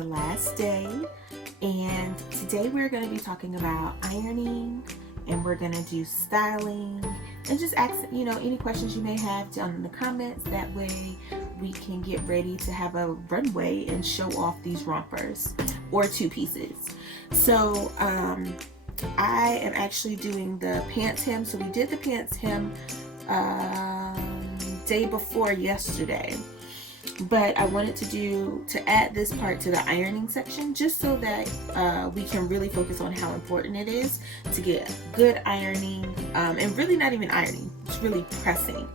the last day, and today we're going to be talking about ironing, and we're going to do styling and just ask any questions you may have down in the comments. That way we can get ready to have a runway and show off these rompers or two pieces. So I am actually doing the pants hem. So we did the pants hem day before yesterday, but I wanted to add this part to the ironing section just so that we can really focus on how important it is to get good ironing, and really not even ironing, it's really pressing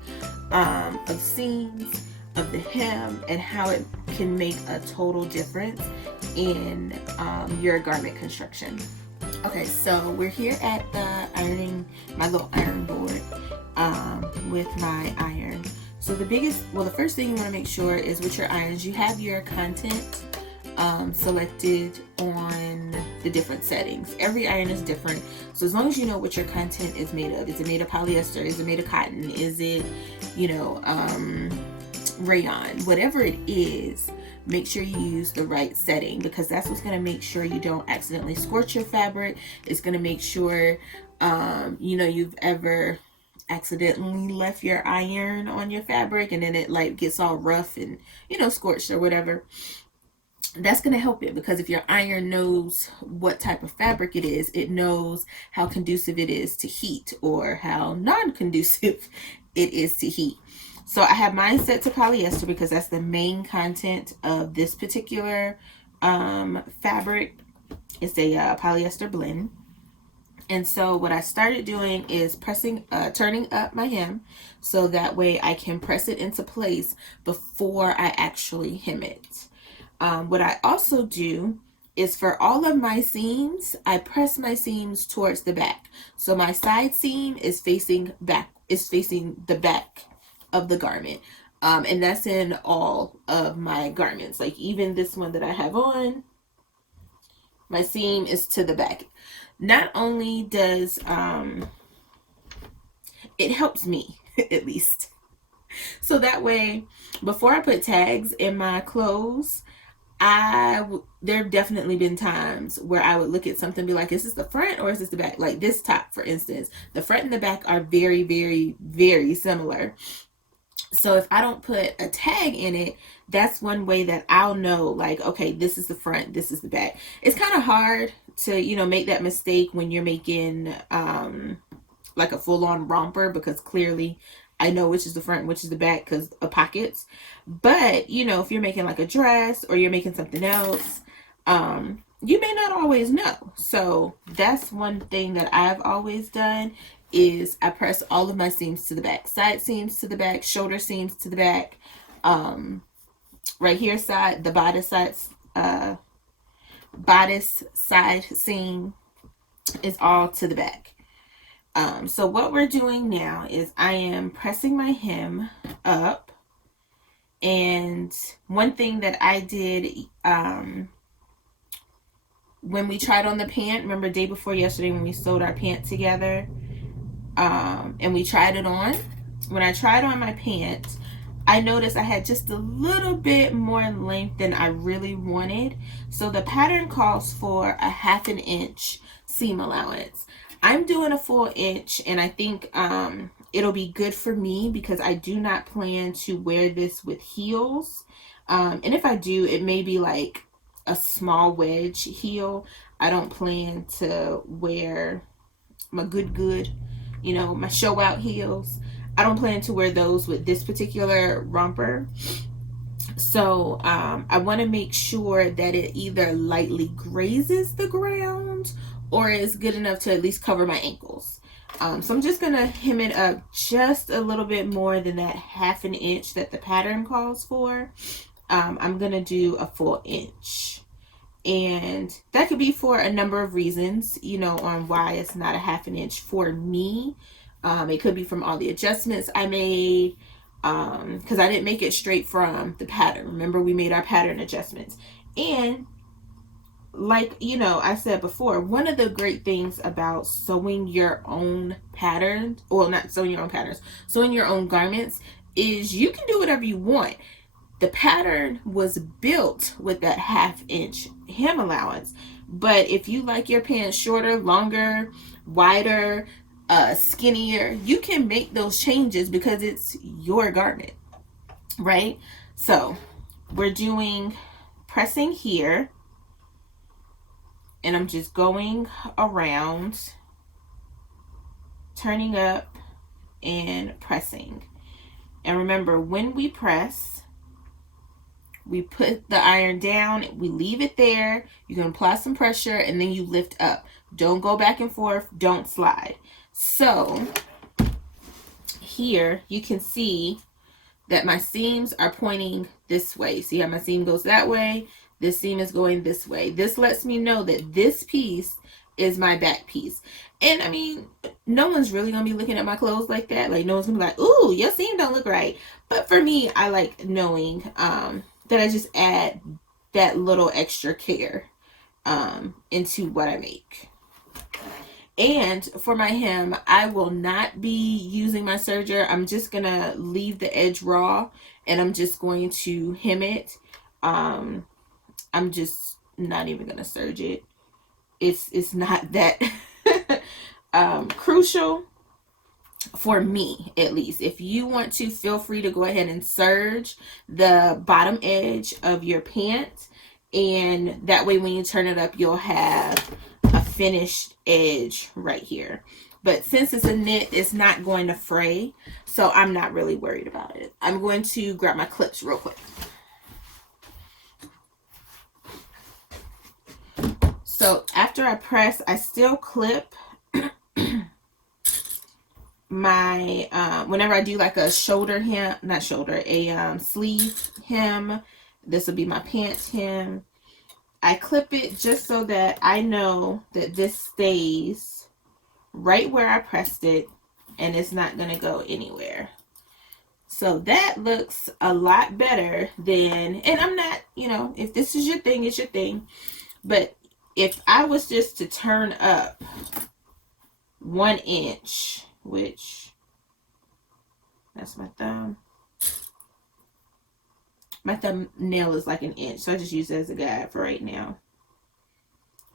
of seams of the hem and how it can make a total difference in your garment construction. Okay, so we're here at the my little iron board with my iron. So the first thing you want to make sure is with your irons, you have your content selected on the different settings. Every iron is different. So as long as you know what your content is made of. Is it made of polyester? Is it made of cotton? Is it, rayon? Whatever it is, make sure you use the right setting, because that's what's going to make sure you don't accidentally scorch your fabric. It's going to make sure, you've ever accidentally left your iron on your fabric and then it gets all rough and scorched or whatever. That's going to help it, because if your iron knows what type of fabric it is, it knows how conducive it is to heat or how non-conducive it is to heat. So I have mine set to polyester because that's the main content of this particular fabric. It's a polyester blend. And so what I started doing is turning up my hem so that way I can press it into place before I actually hem it. What I also do is for all of my seams, I press my seams towards the back. So my side seam is facing the back of the garment. And that's in all of my garments. Like even this one that I have on, my seam is to the back. Not only does it helps me at least, so that way before I put tags in my clothes, there have definitely been times where I would look at something and be like, is this the front or is this the back? Like this top, for instance, the front and the back are very, very, very similar. So if I don't put a tag in it, that's one way that I'll know, like, okay, this is the front, this is the back. It's kind of hard to, make that mistake when you're making like a full-on romper, because clearly I know which is the front and which is the back because of pockets. But, if you're making like a dress or you're making something else, you may not always know. So that's one thing that I've always done, is I press all of my seams to the back. Side seams to the back, shoulder seams to the back. Right here side, the bodice side seam is all to the back. So what we're doing now is I am pressing my hem up. And one thing that I did when we tried on the pant, remember day before yesterday when we sewed our pant together, and we tried it on. When I tried on my pant, I noticed I had just a little bit more length than I really wanted. So the pattern calls for a 1/2 inch seam allowance. I'm doing a full inch, and I think it'll be good for me because I do not plan to wear this with heels. And if I do, it may be like a small wedge heel. I don't plan to wear my good, my show out heels. I don't plan to wear those with this particular romper. So I want to make sure that it either lightly grazes the ground or is good enough to at least cover my ankles. So I'm just going to hem it up just a little bit more than that 1/2 inch that the pattern calls for. I'm going to do a full inch. And that could be for a number of reasons, on why it's not a 1/2 inch for me. It could be from all the adjustments I made, because I didn't make it straight from the pattern. Remember, we made our pattern adjustments. And like, I said before, one of the great things about sewing your own patterns, well, not sewing your own patterns, sewing your own garments, is you can do whatever you want. the pattern was built with that 1/2 inch hem allowance. But if you like your pants shorter, longer, wider, skinnier, you can make those changes because it's your garment, right? So we're doing pressing here, and I'm just going around, turning up and pressing. And remember, when we press, we put the iron down, we leave it there, you can apply some pressure, and then you lift up. Don't go back and forth, don't slide. So here you can see that my seams are pointing this way. See how my seam goes that way? This seam is going this way. This lets me know that this piece is my back piece. And I mean, no one's really gonna be looking at my clothes like that. Like, no one's gonna be like, ooh, your seam don't look right. But for me, I like knowing that I just add that little extra care into what I make. And for my hem, I will not be using my serger. I'm just gonna leave the edge raw, and I'm just going to hem it. I'm just not even gonna serge it. It's not that crucial for me, at least. If you want to, feel free to go ahead and serge the bottom edge of your pant, and that way when you turn it up, you'll have a finished edge right here. But since it's a knit, it's not going to fray, so I'm not really worried about it. I'm going to grab my clips real quick. So after I press, I still clip my whenever I do like a shoulder hem, not shoulder, a sleeve hem. This will be my pants hem. I clip it just so that I know that this stays right where I pressed it, and it's not gonna go anywhere. So that looks a lot better than, and I'm not, you know, if this is your thing, it's your thing. But if I was just to turn up 1 inch, which, that's my thumb. My thumbnail is like 1 inch, so I just use it as a guide for right now.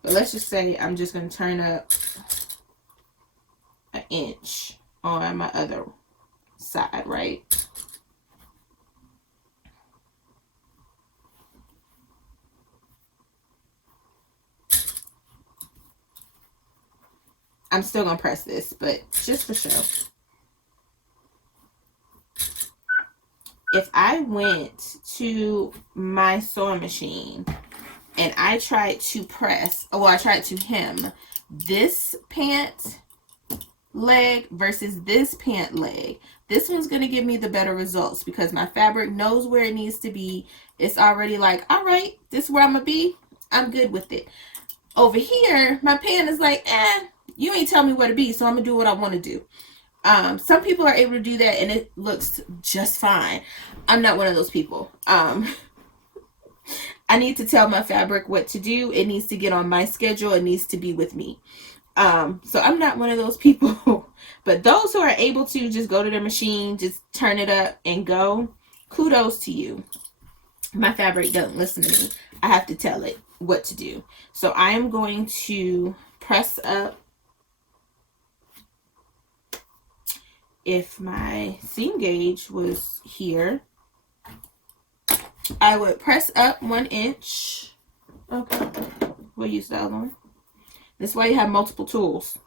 But let's just say I'm just going to turn up 1 inch on my other side, right? I'm still going to press this, but just for show. If I went to my sewing machine and I tried to press, or I tried to hem this pant leg versus this pant leg, this one's going to give me the better results because my fabric knows where it needs to be. It's already like, all right, this is where I'm going to be. I'm good with it. Over here, my pant is like, you ain't tell me where to be, so I'm going to do what I want to do. Some people are able to do that and it looks just fine. I'm not one of those people. I need to tell my fabric what to do. It needs to get on my schedule. It needs to be with me. So I'm not one of those people. But those who are able to just go to their machine, just turn it up and go, kudos to you. My fabric doesn't listen to me. I have to tell it what to do. So I am going to press up. If my seam gauge was here, I would press up 1 inch. Okay, we'll use the other one. This way you have multiple tools.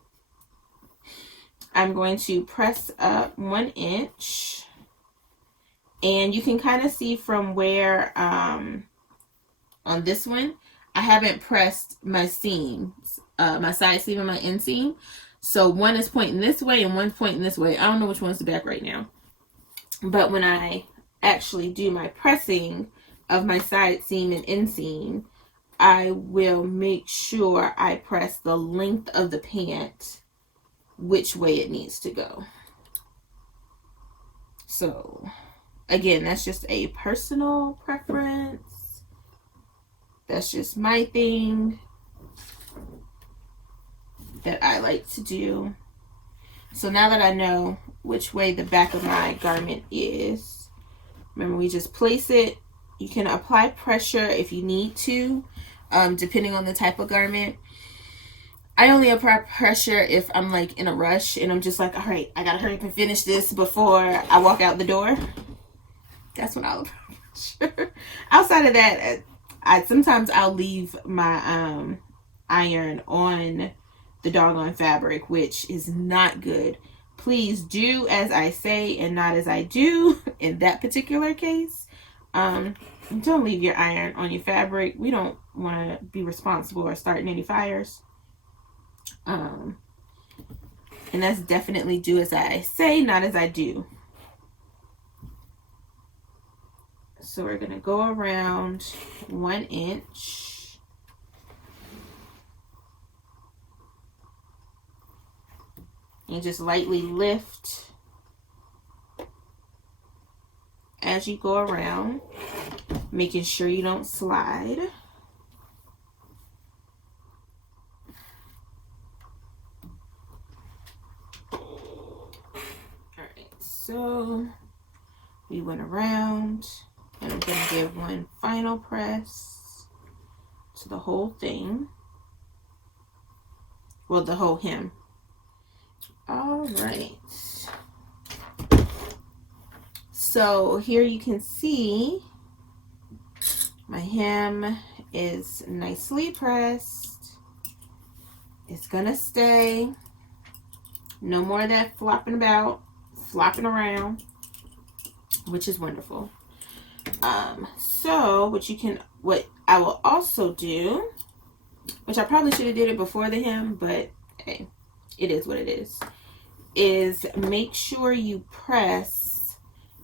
I'm going to press up 1 inch, and you can kind of see from where on this one I haven't pressed my seams, my side seam and my inseam. So one is pointing this way and one's pointing this way. I don't know which one's the back right now. But when I actually do my pressing of my side seam and inseam, I will make sure I press the length of the pant which way it needs to go. So again, that's just a personal preference. That's just my thing that I like to do. So now that I know which way the back of my garment is, remember we just place it You can apply pressure if you need to, depending on the type of garment. I only apply pressure if I'm like in a rush and I'm just like, all right, I gotta hurry up and finish this before I walk out the door. That's when I'll apply pressure. Outside of that, sometimes I'll leave my iron on the doggone fabric, which is not good. Please do as I say and not as I do in that particular case. Don't leave your iron on your fabric. We don't want to be responsible or starting any fires. And that's definitely do as I say, not as I do. So we're going to go around 1 inch. And just lightly lift as you go around, making sure you don't slide. Alright, so we went around, and I'm going to give one final press to the whole thing. Well, the whole hem. Alright. So here you can see my hem is nicely pressed. It's gonna stay. No more of that flopping about, flopping around, which is wonderful. So what I will also do, which I probably should have did it before the hem, but hey, it is what it is make sure you press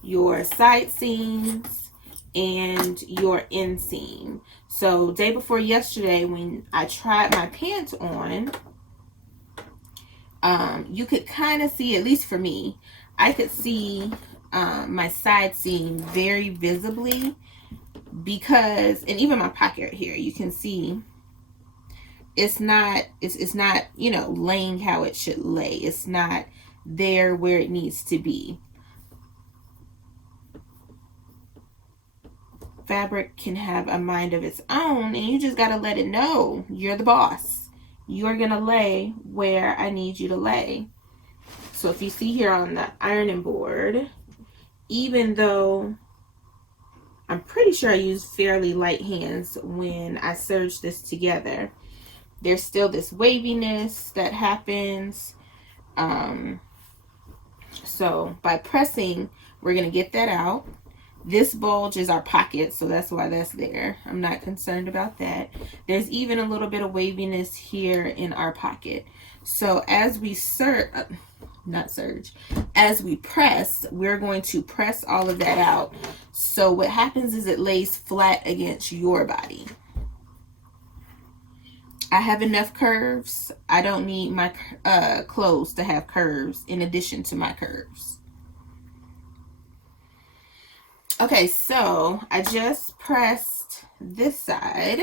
your side seams and your inseam. So day before yesterday when I tried my pants on, you could kind of see, at least for me, I could see my side seam very visibly, because, and even my pocket here, you can see it's not, you know, laying how it should lay. It's not there where it needs to be. Fabric can have a mind of its own, and you just got to let it know you're the boss. You're going to lay where I need you to lay. So if you see here on the ironing board, even though I'm pretty sure I used fairly light hands when I serged this together, there's still this waviness that happens. So by pressing, we're going to get that out. This bulge is our pocket, so that's why that's there. I'm not concerned about that. There's even a little bit of waviness here in our pocket. So as we as we press, we're going to press all of that out. So what happens is it lays flat against your body. I have enough curves. I don't need my clothes to have curves in addition to my curves. Okay, so I just pressed this side,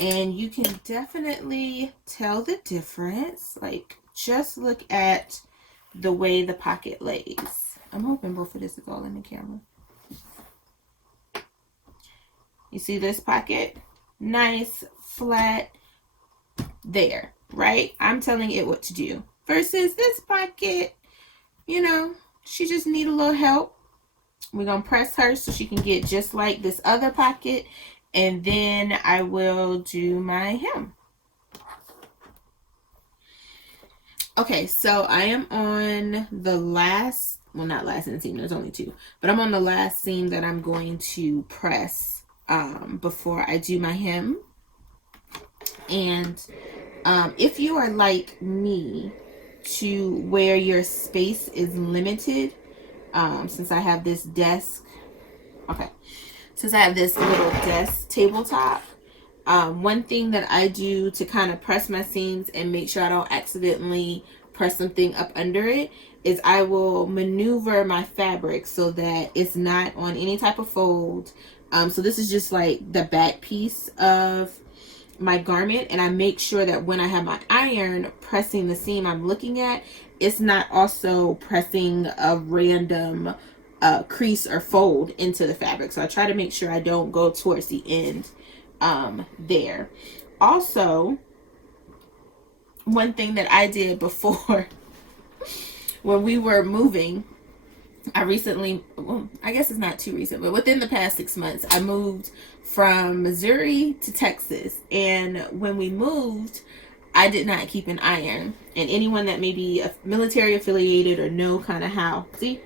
and you can definitely tell the difference. Like, just look at the way the pocket lays. I'm hoping both of this is all in the camera. You see this pocket? Nice, flat, there, right? I'm telling it what to do. Versus this pocket, you know, she just need a little help. We're going to press her so she can get just like this other pocket. And then I will do my hem. Okay, so I am on the last, well, not last seam, there's only two. But I'm on the last seam that I'm going to press before I do my hem. And if you are like me, to where your space is limited, since I have this desk, since I have this little desk tabletop, one thing that I do to kind of press my seams and make sure I don't accidentally press something up under it is I will maneuver my fabric so that it's not on any type of fold. So this is just like the back piece of my garment, and I make sure that when I have my iron pressing the seam I'm looking at, it's not also pressing a random crease or fold into the fabric. So I try to make sure I don't go towards the end there. Also, one thing that I did before when we were moving, I recently, well, I guess it's not too recent, but within the past 6 months, I moved from Missouri to Texas. And when we moved, I did not keep an iron. And anyone that may be military affiliated or know kind of how, see,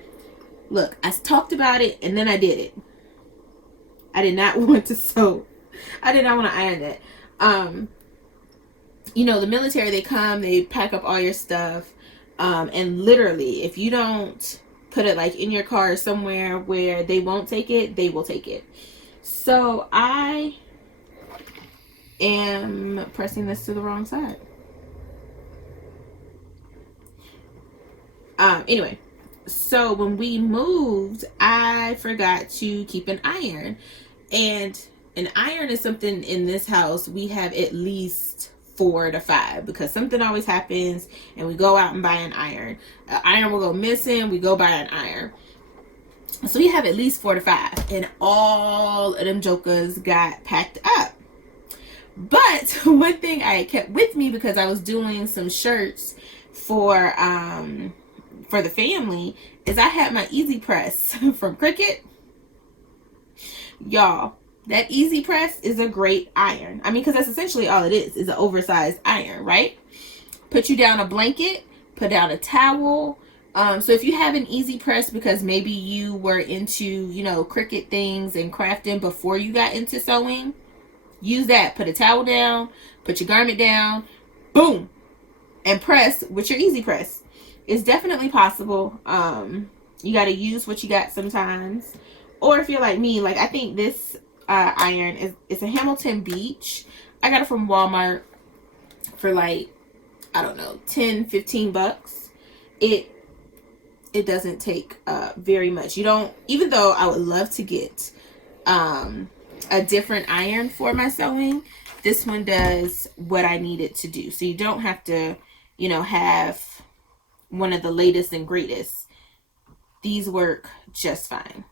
look, I talked about it and then I did it. I did not want to sew. I did not want to iron it. You know, the military, they come, they pack up all your stuff. And literally, if you don't put it like in your car somewhere where they won't take it, they will take it. So I am pressing this to the wrong side. Anyway, so when we moved, I forgot to keep an iron. And an iron is something in this house we have at least 4 to 5, because something always happens and we go out and buy an iron. An iron will go missing, we go buy an iron. So we have at least 4 to 5, and all of them jokers got packed up. But one thing I kept with me, because I was doing some shirts for the family, is I had my Easy Press from Cricut. Y'all, that Easy Press is a great iron. I mean, because that's essentially all it is an oversized iron, right? Put you down a blanket, put down a towel. So if you have an Easy Press because maybe you were into, you know, Cricut things and crafting before you got into sewing, use that. Put a towel down, put your garment down, boom, and press with your Easy Press. It's definitely possible. You got to use what you got sometimes. Or if you're like me, like I think this iron it's a Hamilton Beach. I got it from Walmart for like, I don't know, 10-15 bucks. It doesn't take very much. You don't, even though I would love to get a different iron for my sewing, this one does what I need it to do. So you don't have to, you know, have one of the latest and greatest. These work just fine.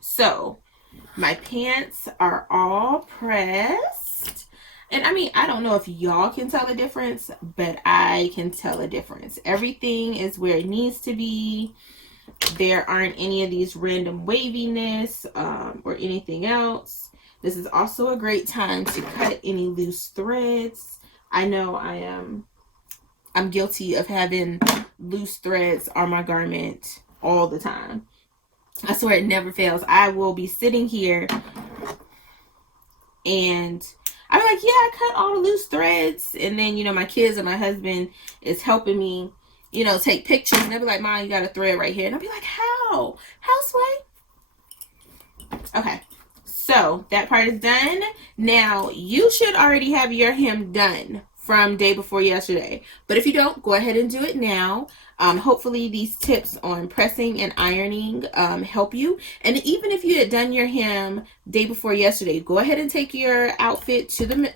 So my pants are all pressed. And I mean, I don't know if y'all can tell the difference, but I can tell a difference. Everything is where it needs to be. There aren't any of these random waviness or anything else. This is also a great time to cut any loose threads. I know I'm guilty of having loose threads on my garment all the time. I swear it never fails. I will be sitting here and I'm like, yeah, I cut all the loose threads. And then, you know, my kids and my husband is helping me, you know, take pictures. And they'll be like, Mom, you got a thread right here. And I'll be like, how? How, Sway? Okay. So that part is done. Now, you should already have your hem done from day before yesterday. But if you don't, go ahead and do it now. Hopefully these tips on pressing and ironing help you. And even if you had done your hem day before yesterday, go ahead and take your outfit to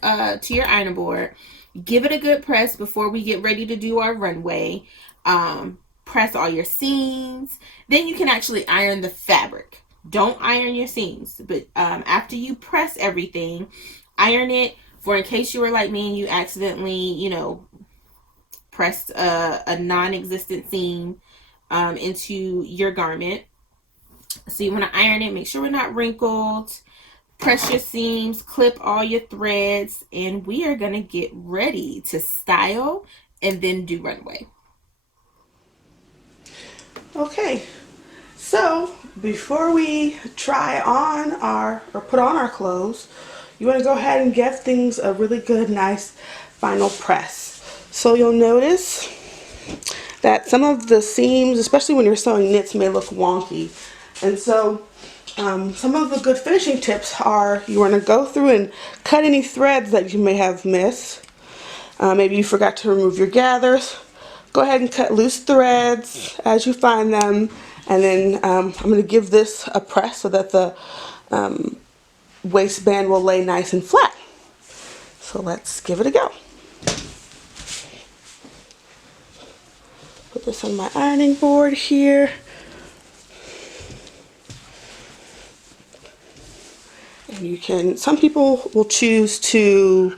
your ironing board. Give it a good press before we get ready to do our runway. Press all your seams. Then you can actually iron the fabric. Don't iron your seams, but after you press everything, iron it. For in case you were like me and you accidentally, you know, pressed a non-existent seam into your garment. So you want to iron it, make sure we're not wrinkled, press your seams, clip all your threads, and we are going to get ready to style and then do runway. Okay, so before we try on put on our clothes, you want to go ahead and give things a really good, nice final press. So you'll notice that some of the seams, especially when you're sewing knits, may look wonky. And so some of the good finishing tips are you want to go through and cut any threads that you may have missed. Maybe you forgot to remove your gathers. Go ahead and cut loose threads as you find them. And then I'm going to give this a press so that the waistband will lay nice and flat. So let's give it a go. Put this on my ironing board here. You can, some people will choose to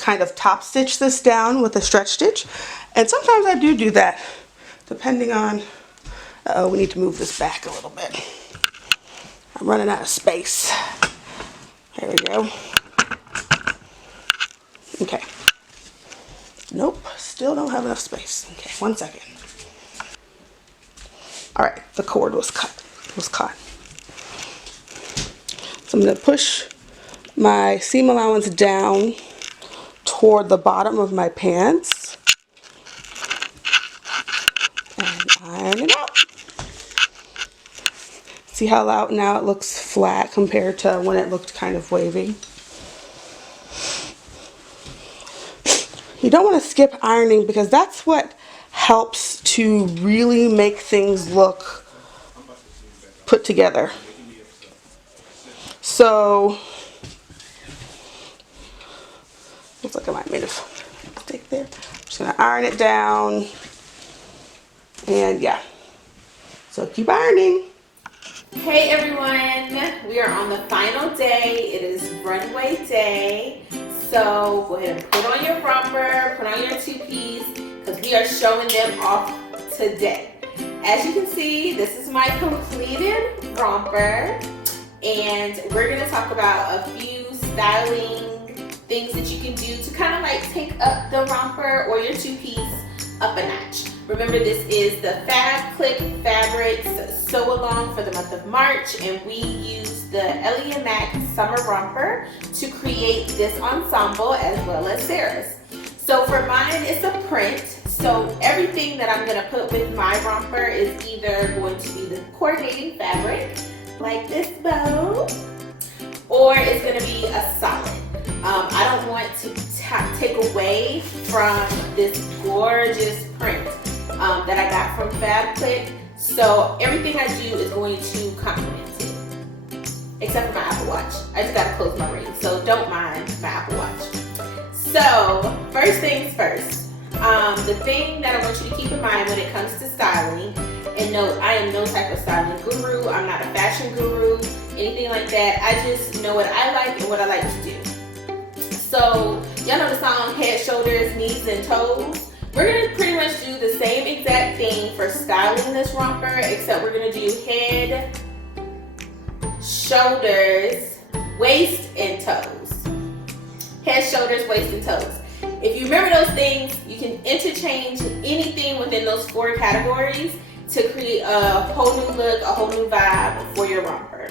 kind of top stitch this down with a stretch stitch. And sometimes I do that, depending on, we need to move this back a little bit. I'm running out of space. There we go. Okay. Nope, still don't have enough space. Okay, 1 second. All right, the cord was caught. So I'm gonna push my seam allowance down toward the bottom of my pants and iron it out. See how now it looks flat compared to when it looked kind of wavy. You don't want to skip ironing because that's what helps to really make things look put together. So, looks like I might have made a mistake there. I'm just going to iron it down. And yeah, so keep ironing. Hey everyone, we are on the final day. It is runway day. So go ahead and put on your romper, put on your two-piece, because we are showing them off today. As you can see, this is my completed romper, and we're going to talk about a few styling things that you can do to kind of like take up the romper or your two-piece up a notch. Remember, this is the Fab Click Fabrics Sew Along for the month of March, and we use the Ellie and Mac Summer Rompber to create this ensemble as well as Sarah's. So for mine, it's a print. So everything that I'm going to put with my romper is either going to be the coordinating fabric, like this bow, or it's going to be a solid. I don't want to take away from this gorgeous print that I got from Fab Click. So everything I do is going to complement it, except for my Apple Watch. I just gotta close my ring, so don't mind my Apple Watch. So first things first, the thing that I want you to keep in mind when it comes to styling, and no, I am no type of styling guru. I'm not a fashion guru, anything like that. I just know what I like and what I like to do. So y'all know the song Head, Shoulders, Knees, and Toes. We're going to pretty much do the same exact thing for styling this romper, except we're going to do head, shoulders, waist, and toes. Head, shoulders, waist, and toes. If you remember those things, you can interchange anything within those 4 categories to create a whole new look, a whole new vibe for your romper.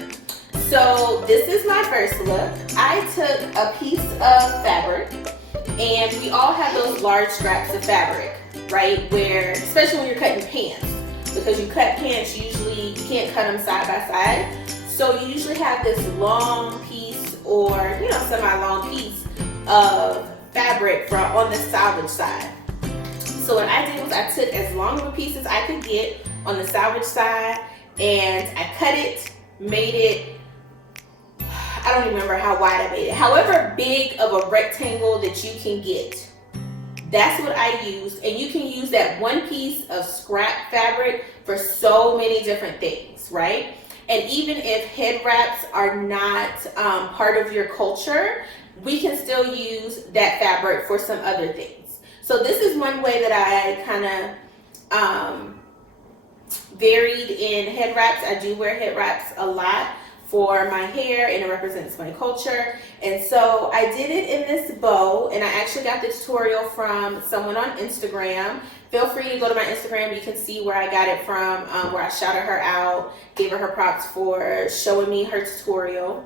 So this is my first look. I took a piece of fabric, and we all have those large scraps of fabric, right? Where, especially when you're cutting pants, because you cut pants, usually you can't cut them side by side. So you usually have this long piece or, you know, semi-long piece of fabric on the salvage side. So what I did was I took as long of a piece as I could get on the salvage side, and I cut it, made it, I don't even remember how wide I made it. However big of a rectangle that you can get, that's what I used. And you can use that one piece of scrap fabric for so many different things, right? And even if head wraps are not part of your culture, we can still use that fabric for some other things. So this is one way that I kind of varied in head wraps. I do wear head wraps a lot for my hair, and it represents my culture. And so I did it in this bow, and I actually got the tutorial from someone on Instagram. Feel free to go to my Instagram. You can see where I got it from, where I shouted her out, gave her props for showing me her tutorial.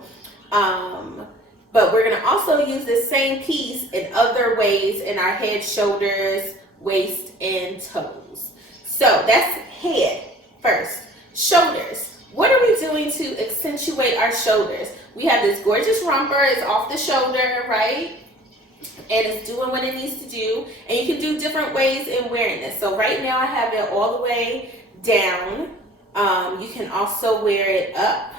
But we're gonna also use this same piece in other ways in our head, shoulders, waist, and toes. So that's head first. Shoulders. What are we doing to accentuate our shoulders? We have this gorgeous romper. It's off the shoulder, right? And it's doing what it needs to do. And you can do different ways in wearing this. So right now I have it all the way down. You can also wear it up.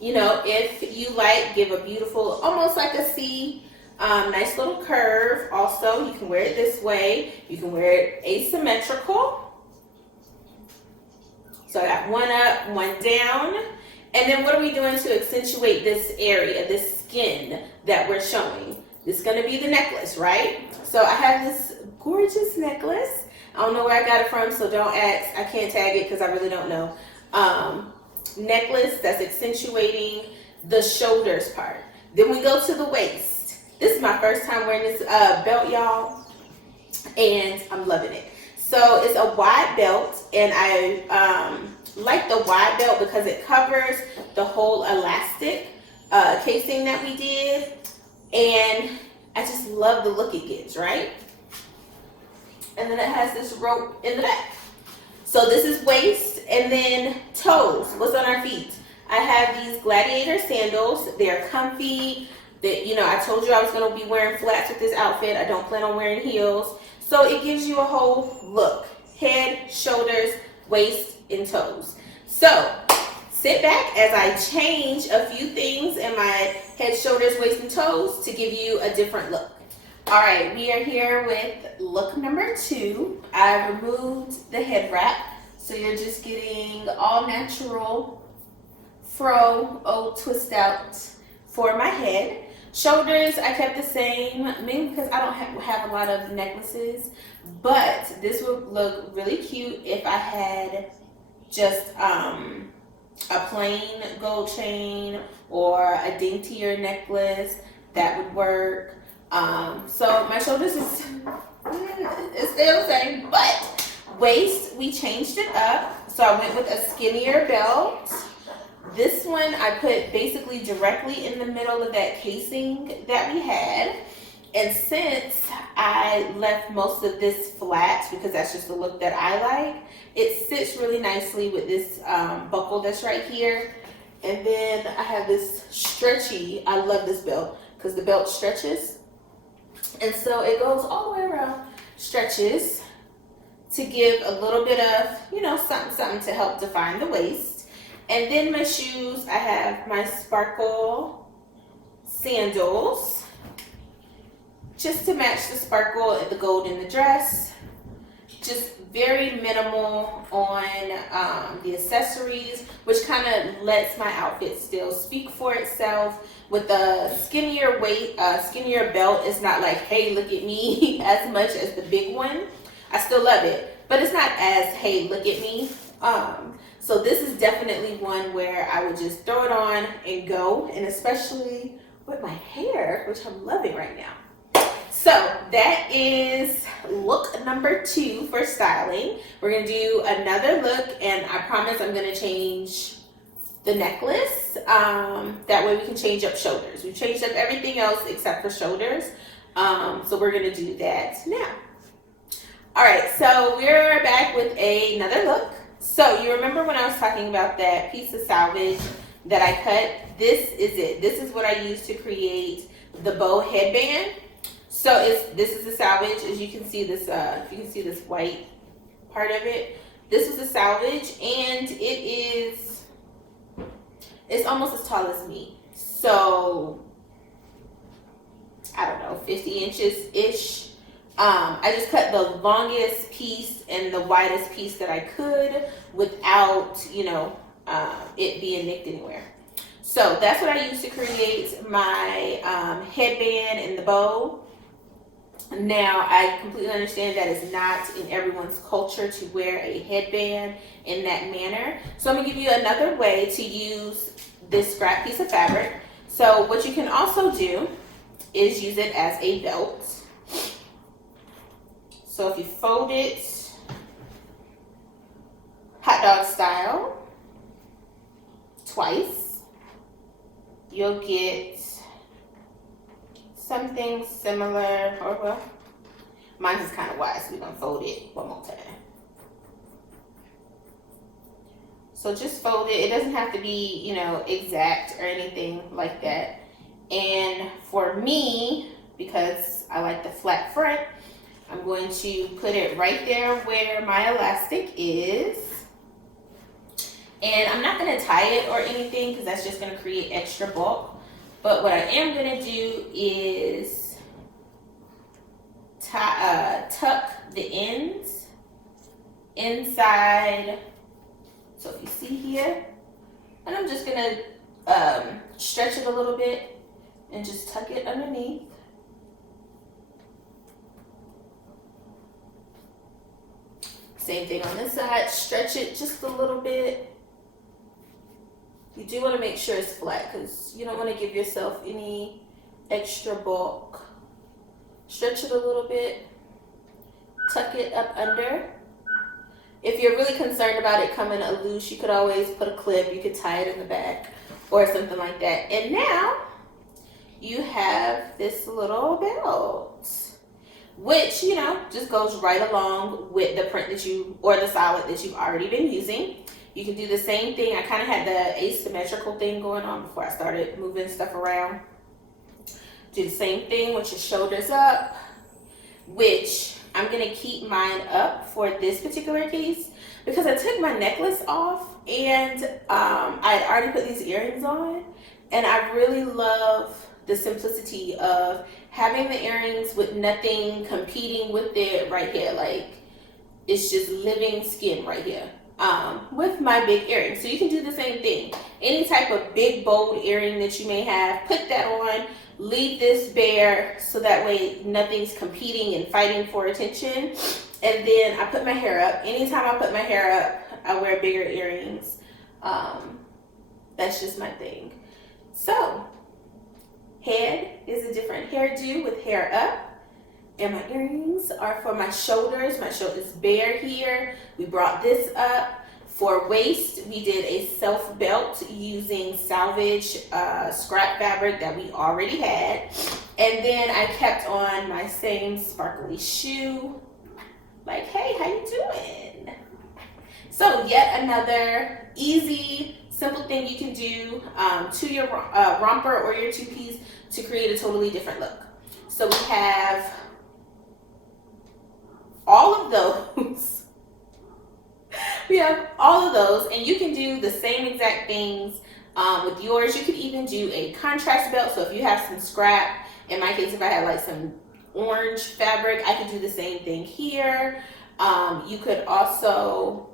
You know, if you like, give a beautiful, almost like a C, nice little curve. Also, you can wear it this way. You can wear it asymmetrical. So I got one up, one down. And then what are we doing to accentuate this area, this skin that we're showing? This is going to be the necklace, right? So I have this gorgeous necklace. I don't know where I got it from, so don't ask. I can't tag it because I really don't know. Necklace that's accentuating the shoulders part. Then we go to the waist. This is my first time wearing this belt, y'all, and I'm loving it. So it's a wide belt, and I like the wide belt because it covers the whole elastic casing that we did, and I just love the look it gives, right? And then it has this rope in the back. So this is waist, and then toes. What's on our feet? I have these gladiator sandals. They're comfy. That, you know, I told you I was going to be wearing flats with this outfit. I don't plan on wearing heels. So it gives you a whole look. Head, shoulders, waist, and toes. So sit back as I change a few things in my head, shoulders, waist, and toes to give you a different look. All right, we are here with look number 2. I removed the head wrap, so you're just getting all natural fro twist out for my head. Shoulders, I kept the same, mainly because I don't have a lot of necklaces, but this would look really cute if I had just a plain gold chain or a daintier necklace. That would work. So my shoulders is still the same, but waist, we changed it up. So I went with a skinnier belt. This one I put basically directly in the middle of that casing that we had. And since I left most of this flat, because that's just the look that I like, it sits really nicely with this buckle that's right here. And then I have this stretchy, I love this belt because the belt stretches. And so it goes all the way around, stretches to give a little bit of, you know, something to help define the waist. And then my shoes, I have my sparkle sandals, just to match the sparkle and the gold in the dress. Just very minimal on the accessories, which kind of lets my outfit still speak for itself. With the skinnier skinnier belt, it's not like, hey, look at me as much as the big one. I still love it, but it's not as, hey, look at me. So this is definitely one where I would just throw it on and go, and especially with my hair, which I'm loving right now. So that is look number 2 for styling. We're gonna do another look, and I promise I'm gonna change the necklace. That way we can change up shoulders. We've changed up everything else except for shoulders. So we're gonna do that now. All right, so we're back with another look. So you remember when I was talking about that piece of salvage that I cut? This is it. This is what I used to create the bow headband. So this is the salvage. As you can see this, if you can see this white part of it, this is the salvage, and it's almost as tall as me. So I don't know, 50 inches-ish. I just cut the longest piece and the widest piece that I could without, you know, it being nicked anywhere. So that's what I used to create my headband and the bow. Now, I completely understand that it's not in everyone's culture to wear a headband in that manner. So I'm going to give you another way to use this scrap piece of fabric. So what you can also do is use it as a belt. So if you fold it hot dog style twice, you'll get something similar, or well, mine is kind of wide, so we're gonna fold it one more time. So just fold it. It doesn't have to be, you know, exact or anything like that. And for me, because I like the flat front, I'm going to put it right there where my elastic is. And I'm not going to tie it or anything because that's just going to create extra bulk. But what I am going to do is tuck the ends inside So if you see here, and I'm just gonna stretch it a little bit and just tuck it underneath. Same thing on this side, stretch it just a little bit. You do want to make sure it's flat because you don't want to give yourself any extra bulk. Stretch it a little bit, tuck it up under. If you're really concerned about it coming loose, you could always put a clip, you could tie it in the back or something like that. And now you have this little belt, which, you know, just goes right along with the print that you, or the solid that you've already been using. You can do the same thing. I kind of had the asymmetrical thing going on before I started moving stuff around. Do the same thing with your shoulders up, which I'm gonna keep mine up for this particular case because I took my necklace off and I had already put these earrings on, and I really love the simplicity of having the earrings with nothing competing with it right here. Like, it's just living skin right here with my big earrings. So you can do the same thing. Any type of big bold earring that you may have, put that on, leave this bare so that way nothing's competing and fighting for attention. And then I put my hair up. Anytime I put my hair up, I wear bigger earrings. That's just my thing. So head is a different hairdo with hair up, and my earrings are for my shoulders. My shoulders bare here. We brought this up. For waist, we did a self belt using salvage scrap fabric that we already had. And then I kept on my same sparkly shoe. Like, hey, how you doing? So yet another easy, simple thing you can do to your romper or your two-piece to create a totally different look. So we have all of those. We have all of those, and you can do the same exact things with yours. You could even do a contrast belt. So if you have some scrap, in my case, if I had like some orange fabric, I could do the same thing here. You could also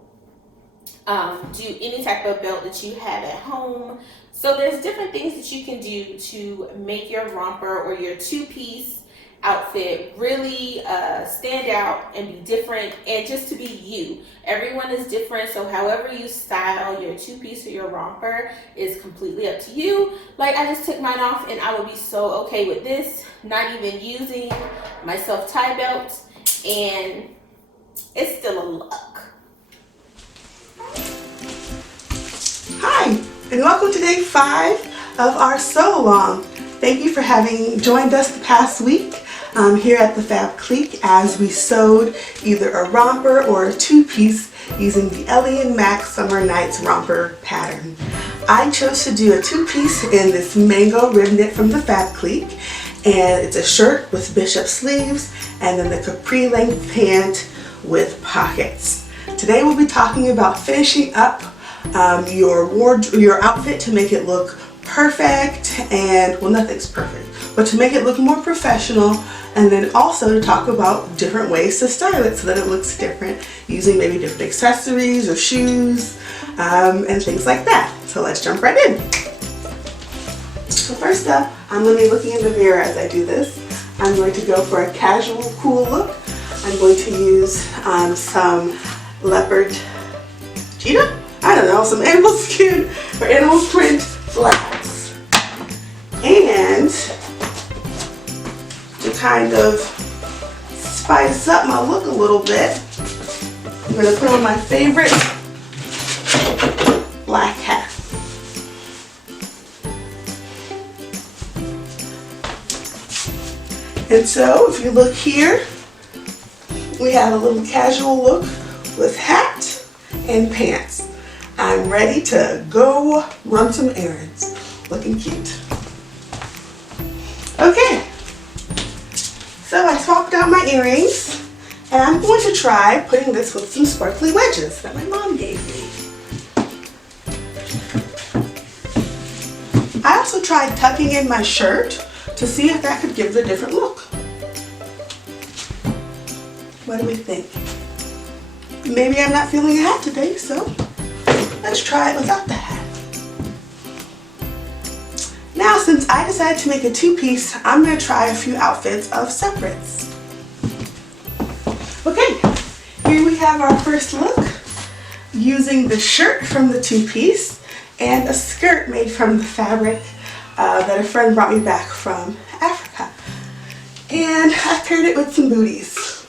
do any type of belt that you have at home. So there's different things that you can do to make your romper or your two-piece outfit really stand out and be different, and just to be you. Everyone is different, so however you style your two-piece or your romper is completely up to you. Like, I just took mine off and I would be so okay with this, not even using my self-tie belt, and it's still a look. Hi, and welcome to day 5 of our sew along. Thank you for having joined us the past week here at the Fab Clique as we sewed either a romper or a two-piece using the Ellie and Mac Summer Nights Rompber pattern. I chose to do a two-piece in this mango rib knit from the Fab Clique, and it's a shirt with bishop sleeves and then the capri length pant with pockets. Today we'll be talking about finishing up your outfit to make it look perfect, and well, nothing's perfect, but to make it look more professional, and then also to talk about different ways to style it so that it looks different, using maybe different accessories or shoes and things like that. So let's jump right in. So first up, I'm going to be looking in the mirror as I do this. I'm going to go for a casual, cool look. I'm going to use some leopard cheetah? I don't know, some animal skin or animal print flats. And to kind of spice up my look a little bit, I'm going to put on my favorite black hat. And so if you look here, we have a little casual look with hat and pants. I'm ready to go run some errands. Looking cute. Okay, so I swapped out my earrings, and I'm going to try putting this with some sparkly wedges that my mom gave me. I also tried tucking in my shirt to see if that could give it a different look. What do we think? Maybe I'm not feeling a hat today, so let's try it without the hat. Now, since I decided to make a two-piece, I'm going to try a few outfits of separates. Okay, here we have our first look using the shirt from the two-piece and a skirt made from the fabric that a friend brought me back from Africa. And I paired it with some booties.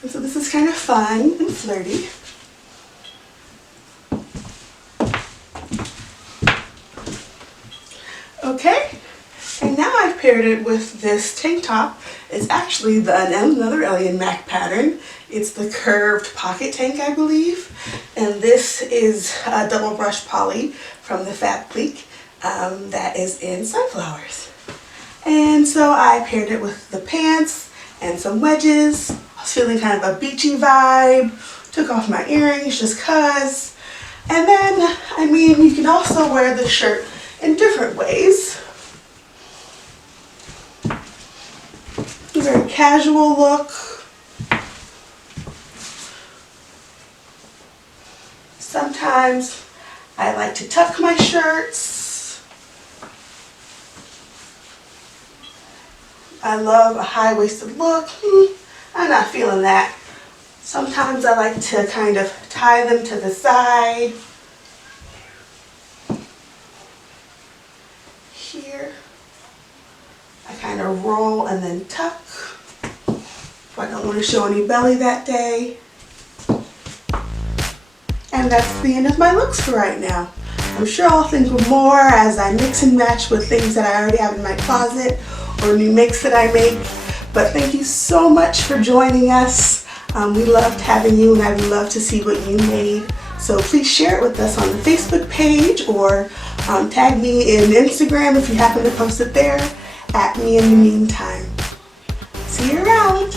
And so this is kind of fun and flirty. Okay, and now I've paired it with this tank top. It's actually another Ellie and Mac pattern. It's the curved pocket tank, I believe. And this is a double brush poly from the Fab Clique that is in sunflowers. And so I paired it with the pants and some wedges. I was feeling kind of a beachy vibe. Took off my earrings just cause. And then, I mean, you can also wear the shirt in different ways. A very casual look. Sometimes I like to tuck my shirts. I love a high-waisted look. I'm not feeling that. Sometimes I like to kind of tie them to the side. Here, I kind of roll and then tuck if I don't want to show any belly that day. And that's the end of my looks for right now. I'm sure I'll think of more as I mix and match with things that I already have in my closet or new makes that I make. But thank you so much for joining us. We loved having you, and I'd love to see what you made. So please share it with us on the Facebook page or tag me in Instagram if you happen to post it there, @me in the meantime. See you around.